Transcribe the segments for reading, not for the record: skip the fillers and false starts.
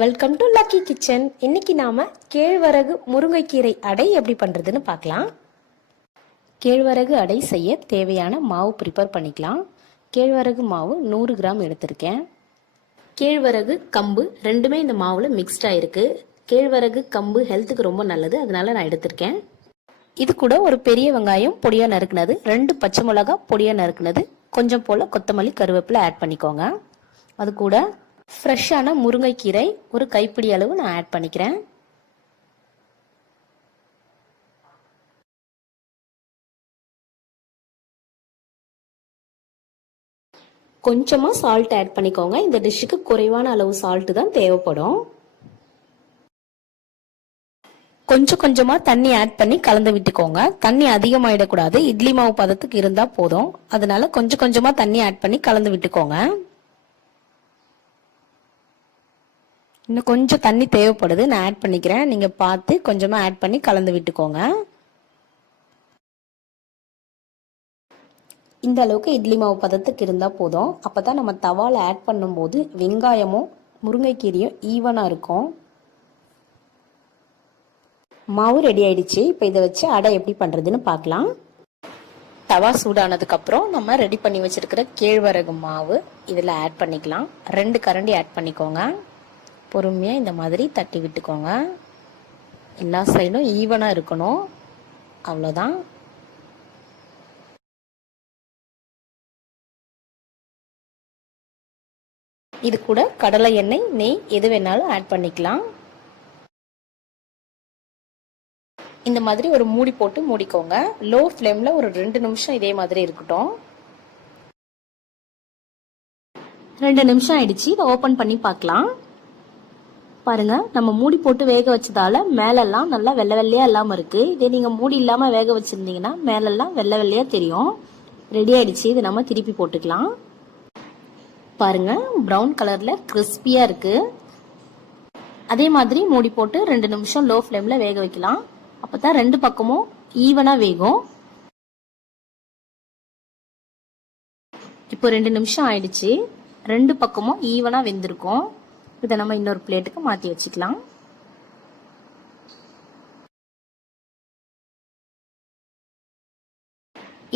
Welcome to lucky kitchen. இன்னைக்கு நாம கேழ்வரகு முருங்கைக்கீரை அடை எப்படி பண்றதுன்னு பார்க்கலாம். கேழ்வரகு அடை செய்ய தேவையான மாவு ப்ரிப்பேர் பண்ணிக்கலாம். கேழ்வரகு மாவு 100 கிராம் எடுத்திருக்கேன். கேழ்வரகு கம்பு ரெண்டுமே இந்த மாவுல மிக்ஸ்டா இருக்கு. கேழ்வரகு கம்பு ஹெல்த்துக்கு ரொம்ப நல்லது, அதனால நான் எடுத்திருக்கேன். இது கூட ஒரு பெரிய வெங்காயம் பொடியா நறுக்குனது, 2 பச்சை மிளகாய் பொடியா நறுக்குனது, கொஞ்சம் போல கொத்தமல்லி கருவேப்பிலை ஆட் பண்ணிக்கோங்க. அது கூட ஃப்ரெஷ்ஷான முருங்கைக்கீரை ஒரு கைப்பிடி அளவு நான் ஆட் பண்ணிக்கிறேன். கொஞ்சமாக சால்ட் ஆட் பண்ணிக்கோங்க. இந்த டிஷ்ஷுக்கு குறைவான அளவு சால்ட்டு தான் தேவைப்படும். கொஞ்சம் கொஞ்சமாக தண்ணி ஆட் பண்ணி கலந்து விட்டுக்கோங்க. தண்ணி அதிகமாகிடக்கூடாது, இட்லி மாவு பதத்துக்கு இருந்தால் போதும். அதனால கொஞ்சம் கொஞ்சமாக தண்ணி ஆட் பண்ணி கலந்து விட்டுக்கோங்க. இன்னும் கொஞ்சம் தண்ணி தேவைப்படுது, நான் ஆட் பண்ணிக்கிறேன். நீங்கள் பார்த்து கொஞ்சமாக ஆட் பண்ணி கலந்து விட்டுக்கோங்க. இந்த அளவுக்கு இட்லி மாவு பதத்துக்கு இருந்தால் போதும். அப்போ தான் நம்ம தவாவில் ஆட் பண்ணும்போது வெங்காயமும் முருங்கைக்கீரையும் ஈவனாக இருக்கும். மாவு ரெடி ஆயிடுச்சு. இப்போ இதை வச்சு அடை எப்படி பண்ணுறதுன்னு பார்க்கலாம். தவா சூடானதுக்கப்புறம் நம்ம ரெடி பண்ணி வச்சுருக்கிற கேழ்வரகு மாவு இதில் ஆட் பண்ணிக்கலாம். 2 கரண்டி ஆட் பண்ணிக்கோங்க. பொறுமையாக இந்த மாதிரி தட்டி விட்டுக்கோங்க. எல்லா சைடும் ஈவனாக இருக்கணும், அவ்வளோதான். இது கூட கடலை எண்ணெய், நெய் எது வேணாலும் ஆட் பண்ணிக்கலாம். இந்த மாதிரி ஒரு மூடி போட்டு மூடிக்கோங்க. லோ ஃப்ளேமில் ஒரு 2 நிமிஷம் இதே மாதிரி இருக்கட்டும். 2 நிமிஷம் ஆயிடுச்சு. இதை ஓப்பன் பண்ணி பார்க்கலாம். பாருங்க, நம்ம மூடி போட்டு வேக வச்சதால மேலெல்லாம் நல்லா வெள்ளை வெள்ளையா இல்லாம இருக்கு. இதே நீங்க மூடி இல்லாம வேக வச்சிருந்தீங்கன்னா மேலெல்லாம் வெள்ளை வெள்ளையா தெரியும். ரெடி ஆயிடுச்சு. இதை நம்ம திருப்பி போட்டுக்கலாம். பாருங்க, ப்ரௌன் கலர்ல கிறிஸ்பியா இருக்கு. அதே மாதிரி மூடி போட்டு 2 நிமிஷம் லோ ஃப்ளேம்ல வேக வைக்கலாம். அப்பதான் 2 பக்கமும் ஈவனா வேகும். இப்போ 2 நிமிஷம் ஆயிடுச்சு. 2 பக்கமும் ஈவனா வெந்திருக்கும். இதை நம்ம இன்னொரு பிளேட்டுக்கு மாற்றி வச்சுக்கலாம்.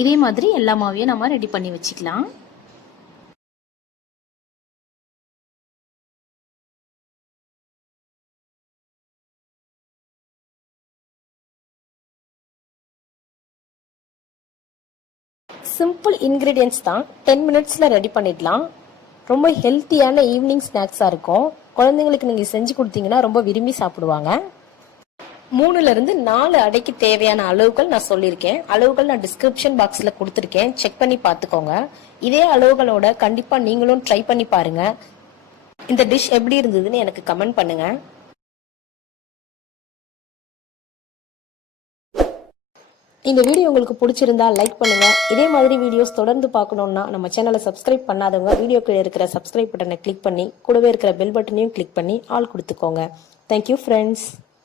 இதே மாதிரி எல்லா மாவையும் நம்ம ரெடி பண்ணி வச்சுக்கலாம். சிம்பிள் இன்கிரீடியன்ஸ் தான், 10 மினிட்ஸில் ரெடி பண்ணிடலாம். ரொம்ப ஹெல்த்தியான ஈவினிங் ஸ்நாக்ஸாக இருக்கும். குழந்தைங்களுக்கு நீங்கள் செஞ்சு கொடுத்தீங்கன்னா ரொம்ப விரும்பி சாப்பிடுவாங்க. 3லிருந்து 4 அடைக்கு தேவையான அளவுகள் நான் சொல்லியிருக்கேன். அளவுகள் நான் டிஸ்கிரிப்ஷன் பாக்ஸில் கொடுத்துருக்கேன், செக் பண்ணி பார்த்துக்கோங்க. இதே அளவுகளோட கண்டிப்பாக நீங்களும் ட்ரை பண்ணி பாருங்க. இந்த டிஷ் எப்படி இருந்ததுன்னு எனக்கு கமெண்ட் பண்ணுங்க. இந்த வீடியோ உங்களுக்கு பிடிச்சிருந்தா லைக் பண்ணுங்க. இதே மாதிரி வீடியோஸ் தொடர்ந்து பார்க்கணும்னா நம்ம சேனலை சப்ஸ்கிரைப் பண்ணாதவங்க வீடியோக்குள்ள இருக்கிற சப்ஸ்கிரைப் பட்டனை கிளிக் பண்ணி கூடவே இருக்கிற பெல் பட்டனையும் கிளிக் பண்ணி ஆல் கொடுத்துக்கோங்க. Thank you friends.